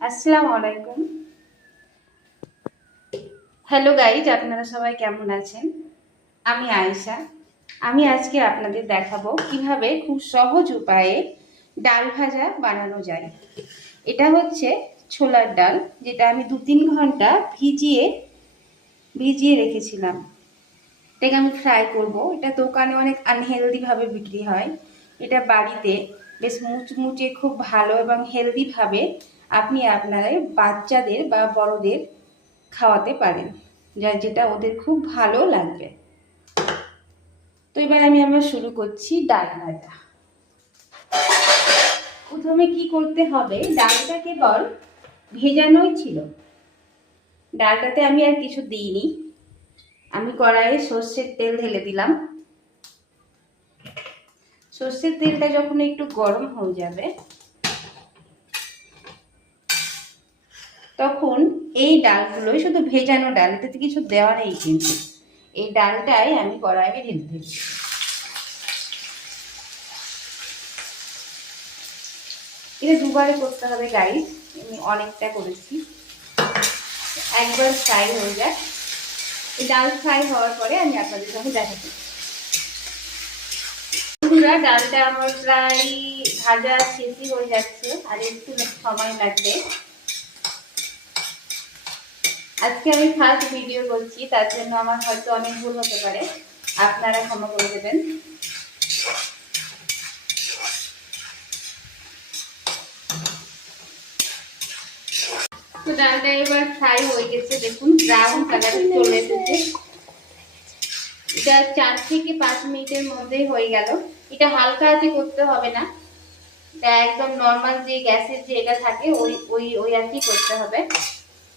আসসালামু আলাইকুম। Hello guys, আপনারা সবাই কেমন আছেন? আমি আয়েশা। আমি আজকে আপনাদের দেখাবো কিভাবে খুব সহজ উপায়ে ডাল ভাজা বানানো যায়। এটা হচ্ছে ছোলার ডাল, যেটা আমি 2-3 ঘন্টা ভিজিয়ে রেখেছিলাম। এটাকে আমি ফ্রাই করব। এটা দোকানে অনেক আনহেলদিভাবে বিক্রি হয়। এটা বাড়িতে বেশ মুচমুচে খুব ভালো এবং হেলদিভাবে আপনি আপনার বাচ্চাদের বা বড়দের খাওয়াতে পারেন, যেটা ওদের খুব ভালো লাগবে। তো এবার আমরা শুরু করছি ডাল ভাজা। প্রথমে কি করতে হবে, ডালটা কেবল ভেজানোই ছিল, ডালটাতে আমি আর কিছু দিইনি। আমি কড়াইয়ে সর্ষের তেল ঢেলে দিলাম। সর্ষের তেলটা যখন একটু গরম হয়ে যাবে তখন এই ডালগুলোই, শুধু ভেজানো ডাল, এটাতে কিছু দেওয়া নেই, কিন্তু এই ডালটাই আমি কড়াইয়ে ঢেলে দিচ্ছি। এটা দুবারে করতে হবে গাইস, আমি অনেকটা করেছি। একবার ফ্রাই হয়ে যায়, এই ডাল ফ্রাই হওয়ার পরে আমি আপনাদের সঙ্গে দেখাচ্ছি। ডালটা আমার প্রায় ভাজা শেষই হয়ে যাচ্ছে, আর একটু সময় লাগবে। আজকে আমি ফার্স্ট ভিডিও করছি, তার জন্য আমার হয়তো অনেক ভুল হতে পারে, আপনারা ক্ষমা করে দেবেন। তো ডালটা এবার ফ্রাই হয়ে গেছে, দেখুন ব্রাউন কালার চলে এসেছে। এটা 4 থেকে 5 মিনিটের মধ্যেই হয়ে গেল। এটা হালকা আঁচে করতে হবে না, এটা একদম নর্মাল যে গ্যাসের যে এটা থাকে ওই আর কি করতে হবে।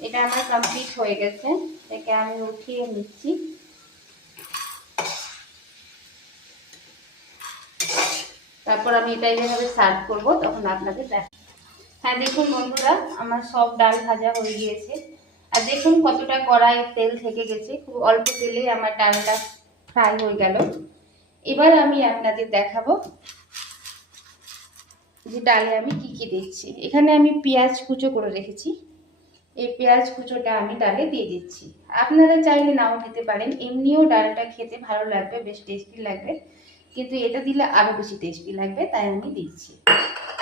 এটা আমার কমপ্লিট হয়ে গেছে, এটাকে আমি উঠিয়ে নিচ্ছি। তারপর আমি এটা এইভাবে সার্ভ করব, তখন আপনাদের দেখাবো। হ্যাঁ দেখুন বন্ধুরা, আমার সব ডাল ভাজা হয়ে গিয়েছে। আর দেখুন কতটা কড়াই তেল থেকে গেছে, খুব অল্প তেলে আমার ডালটা ফ্রাই হয়ে গেল। এবার আমি আপনাদের দেখাবো যে ডালে আমি কি কি দিচ্ছি। এখানে আমি পেঁয়াজ কুচো করে রেখেছি, এই পেঁয়াজ কুচোটা আমি ডালে দিয়ে দিচ্ছি। আপনারা চাইলে নাও দিতে পারেন, এমনিও ডালটা খেতে ভালো লাগবে, বেশ টেস্টি লাগবে, কিন্তু এটা দিলে আরো বেশি টেস্টি লাগবে, তাই আমি দিচ্ছি।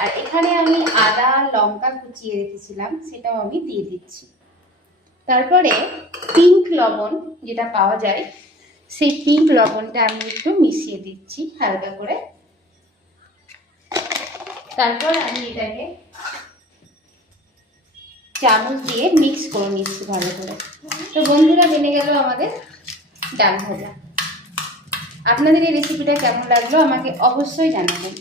আর এখানে আমি আদা লঙ্কা কুচিয়ে রেখেছিলাম, সেটাও আমি দিয়ে দিচ্ছি। তারপরে পিঙ্ক লবণ যেটা পাওয়া যায়, সেই পিঙ্ক লবণটা আমি একটু মিশিয়ে দিচ্ছি হালকা করে। তারপর আমি এটাকে চামচ দিয়ে মিক্স করে নিচ্ছি ভালো করে। তো বন্ধুরা, বেনে গেল আমাদের ডাল ভাজা। আপনাদের এই রেসিপিটা কেমন লাগলো আমাকে অবশ্যই জানাবেন।